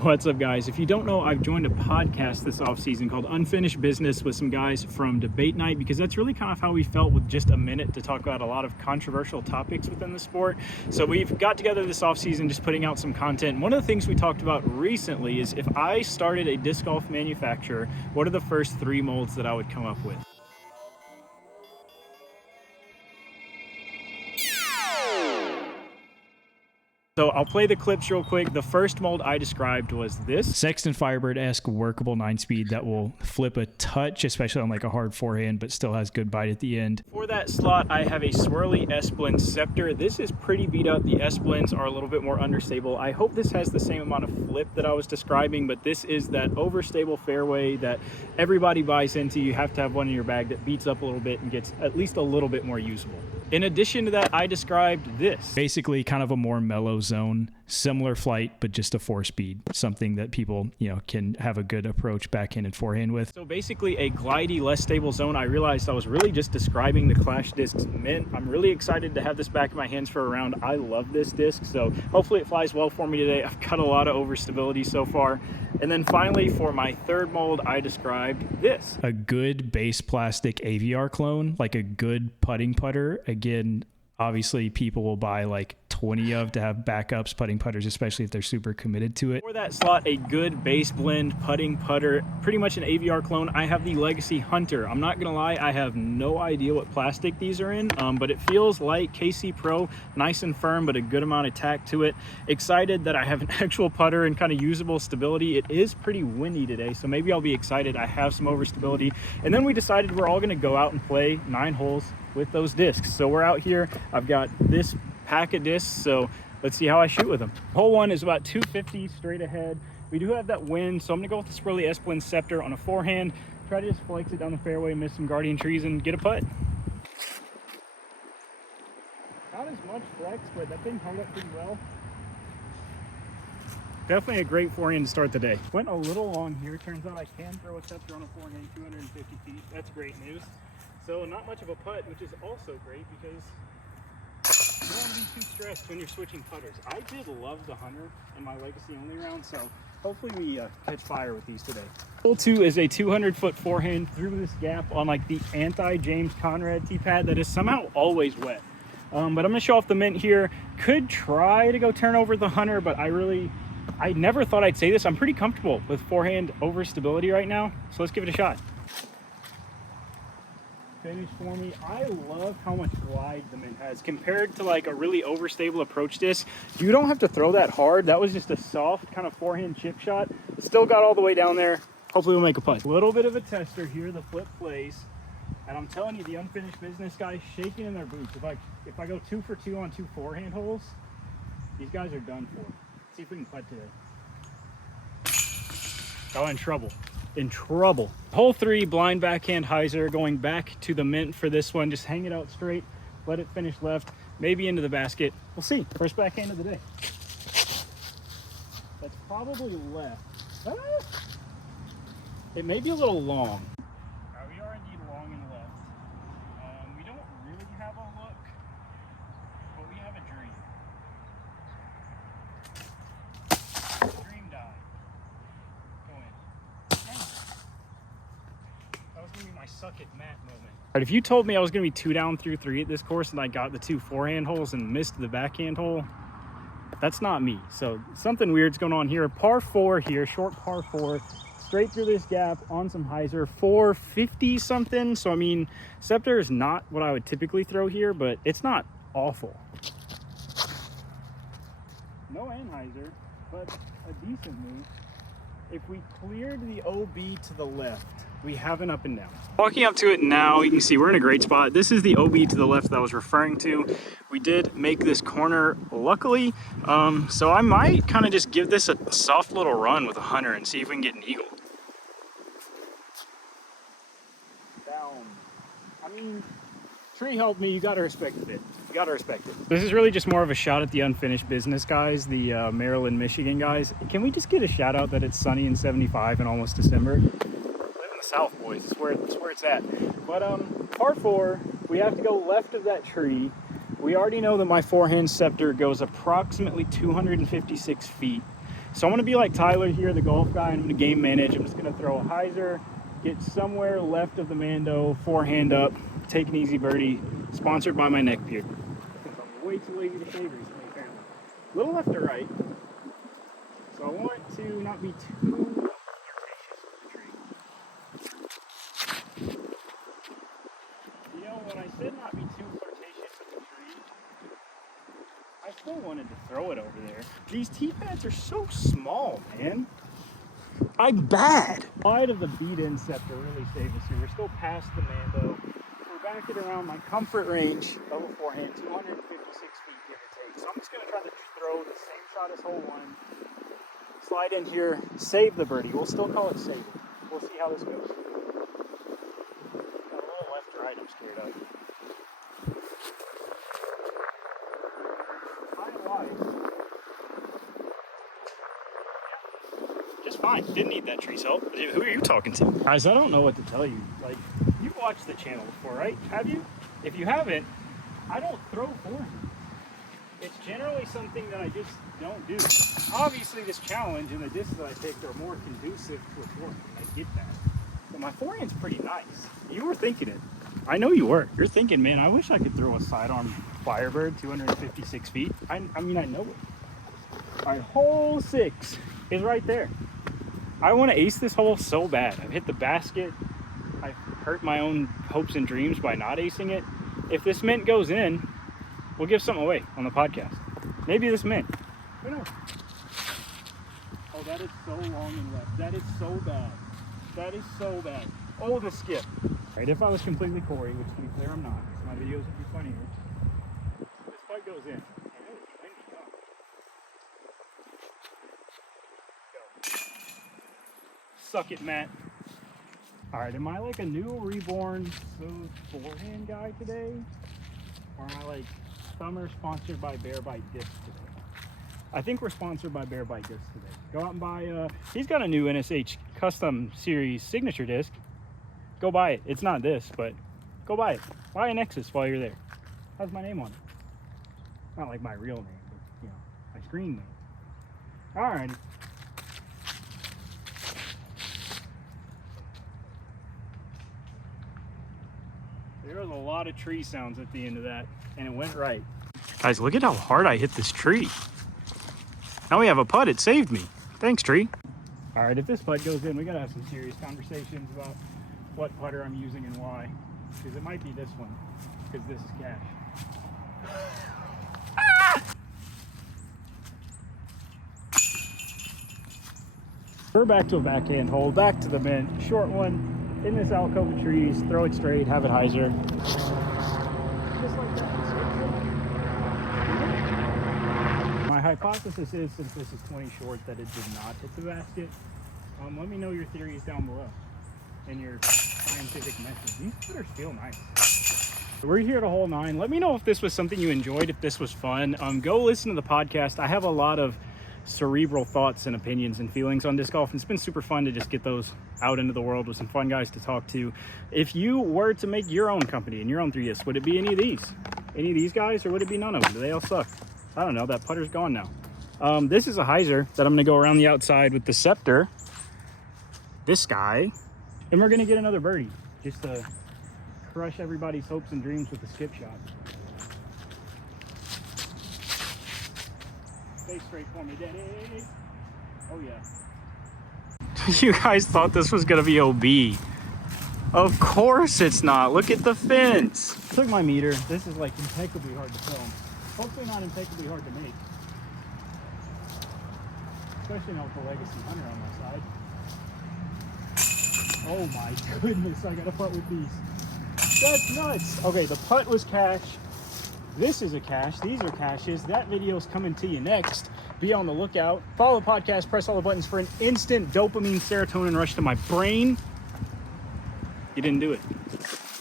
What's up, guys? If you don't know, I've joined a podcast this offseason called Unfinished Business with some guys from Debate Night, because that's really kind of how we felt with just a minute to talk about a lot of controversial topics within the sport. So we've got together this offseason just putting out some content. One of the things we talked about recently is if I started a disc golf manufacturer, what are the first 3 molds that I would come up with? So I'll play the clips real quick. The first mold I described was this Sexton Firebird-esque workable 9-speed that will flip a touch, especially on like a hard forehand, but still has good bite at the end. For that slot, I have a swirly S-Blend Scepter. This is pretty beat up. The S-Blends are a little bit more understable. I hope this has the same amount of flip that I was describing, but this is that overstable fairway that everybody buys into. You have to have one in your bag that beats up a little bit and gets at least a little bit more usable. In addition to that, I described this. Basically kind of a more mellow zone, similar flight, but just a 4-speed, something that people, can have a good approach backhand and forehand with. So basically a glidey, less stable zone. I realized I was really just describing the Clash Discs Mint. I'm really excited to have this back in my hands for a round. I love this disc, so hopefully it flies well for me today. I've got a lot of overstability so far. And then finally, for my third mold, I described this. A good base plastic AVR clone, like a good putting putter. Again, obviously people will buy like 20 of to have backups putting putters, especially if they're super committed to it. For that slot, a good base blend putting putter, pretty much an AVR clone. I have the Legacy Hunter. I'm not gonna lie, I have no idea what plastic these are in, but it feels like KC Pro, nice and firm, but a good amount of tack to it. Excited that I have an actual putter and kind of usable stability. It is pretty windy today, so maybe I'll be excited. I have some overstability. And then we decided we're all gonna go out and play 9 holes with those discs. So we're out here. I've got this pack of discs, so let's see how I shoot with them. Hole 1 is about 250 straight ahead. We do have that wind, so I'm gonna go with the Swirly S-Blend Scepter on a forehand, try to just flex it down the fairway, miss some guardian trees, and get a putt. Not as much flex, but that thing held up pretty well. Definitely a great forehand to start the day. Went a little long here. Turns out I can throw a scepter on a forehand 250 feet. That's great news. So not much of a putt, which is also great because you don't want to be too stressed when you're switching putters. I did love the Hunter in my Legacy only round, so hopefully we catch fire with these today. Hole 2 is a 200-foot forehand through this gap on like the anti-James Conrad tee pad that is somehow always wet. But I'm gonna show off the Mint here. Could try to go turn over the Hunter, but I never thought I'd say this. I'm pretty comfortable with forehand overstability right now, so let's give it a shot. Finish for me. I love how much glide the Mint has compared to like a really overstable approach disc. You don't have to throw that hard. That was just a soft kind of forehand chip shot. It still got all the way down there. Hopefully we'll make a putt. A little bit of a tester here, the flip plays. And I'm telling you, the Unfinished Business guys shaking in their boots. If I go 2 for 2 on 2 forehand holes, these guys are done for. Let's see if we can putt today. Oh, in trouble. In trouble. Hole 3, blind backhand hyzer, going back to the Mint for this one. Just hang it out straight, let it finish left, maybe into the basket. We'll see. First backhand of the day. That's probably left. Ah! It may be a little long. We are indeed long and left. We don't really have a look, but we have a dream. Dream die. Go in. That was gonna be my suck it Matt moment. All right, if you told me I was gonna be 2 down through 3 at this course and I got the 2 forehand holes and missed the backhand hole, that's not me. So something weird's going on here. Par 4 here, short par 4, straight through this gap on some hyzer, 450 something. So I mean, scepter is not what I would typically throw here, but it's not awful. No anhyzer, but a decent move. If we cleared the OB to the left, we have an up and down. Walking up to it now, you can see we're in a great spot. This is the OB to the left that I was referring to. We did make this corner, luckily. So I might kind of just give this a soft little run with a Hunter and see if we can get an eagle. Down. I mean, tree helped me. You gotta respect it. You gotta respect it. This is really just more of a shot at the Unfinished Business guys, the Maryland, Michigan guys. Can we just get a shout out that it's sunny and 75 and almost December? We live in the South, boys. It's where it's at. But par 4, we have to go left of that tree. We already know that my forehand scepter goes approximately 256 feet. So I'm gonna be like Tyler here, the golf guy, and I'm gonna game manage. I'm just gonna throw a hyzer, get somewhere left of the Mando, forehand up, take an easy birdie, sponsored by my neck beard. I'm way too lazy to shave recently, apparently. A little left or right. So I want to not be too flirtatious with the tree. You know, when I said not be too flirtatious with the tree, I still wanted to throw it over there. These tee pads are so small, man. I'm bad. Wide of the beat-in set to really save us here. We're still past the Mando. We're back at around my comfort range of a forehand, 256 feet, give or take. So I'm just going to try to throw the same shot as hole one. Slide in here, save the birdie. We'll still call it save it. We'll see how this goes. Got a little left or right I'm scared of. High and wide. Just fine. Didn't need that tree help. Who are you talking to? Guys, I don't know what to tell you. Like, you've watched the channel before, right? Have you? If you haven't, I don't throw forehand. It's generally something that I just don't do. Obviously, this challenge and the discs that I picked are more conducive to a forehand. I get that. But my forehand's pretty nice. You were thinking it. I know you were. You're thinking, man, I wish I could throw a sidearm Firebird 256 feet. I mean, I know it. All right, hole 6 is right there. I want to ace this hole so bad. I've hit the basket. I've hurt my own hopes and dreams by not acing it. If this mint goes in, we'll give something away on the podcast. Maybe this mint. Who knows? Oh, that is so long and left. That is so bad. That is so bad. Oh, the skip. All right, if I was completely Corey, which to be clear, I'm not. My videos would be funnier. This fight goes in. Suck it, Matt. All right, am I like a new reborn smooth forehand guy today? Or am I like summer sponsored by Bear Bite Discs today? I think we're sponsored by Bear Bite Discs today. Go out and buy, he's got a new NSH Custom Series signature disc. Go buy it. It's not this, but go buy it. Buy a Nexus while you're there. Has my name on it. Not like my real name, but, you know, my screen name. All right. There was a lot of tree sounds at the end of that, and it went right. Guys, look at how hard I hit this tree. Now we have a putt. It saved me. Thanks, tree. All right, if this putt goes in, we got to have some serious conversations about what putter I'm using and why. Because it might be this one, because this is cash. Ah! We're back to a backhand hole, back to the mint. Short one. In this alcove of trees, throw it straight, have it hyzer. Just like that. My hypothesis is, since this is 20 short, that it did not hit the basket. Let me know your theories down below and your scientific methods. These putters feel nice. We're here at a hole 9. Let me know if this was something you enjoyed, if this was fun. Go listen to the podcast. I have a lot of cerebral thoughts and opinions and feelings on disc golf, and it's been super fun to just get those out into the world with some fun guys to talk to. If you were to make your own company and your own 3 discs, would it be any of these guys, or would it be none of them? Do they all suck? I don't know. That putter's gone now. This is a hyzer that I'm going to go around the outside with the Scepter, this guy, and we're going to get another birdie just to crush everybody's hopes and dreams with the skip shot. Stay straight for me, Daddy. Oh, yeah. You guys thought this was going to be OB. Of course it's not. Look at the fence. I took my meter. This is like impeccably hard to film. Hopefully not impeccably hard to make. Especially now with the Legacy Hunter on my side. Oh my goodness, I got to putt with these. That's nuts. Okay, the putt was cash. This is a cache. These are caches. That video's coming to you next. Be on the lookout. Follow the podcast. Press all the buttons for an instant dopamine serotonin rush to my brain. You didn't do it.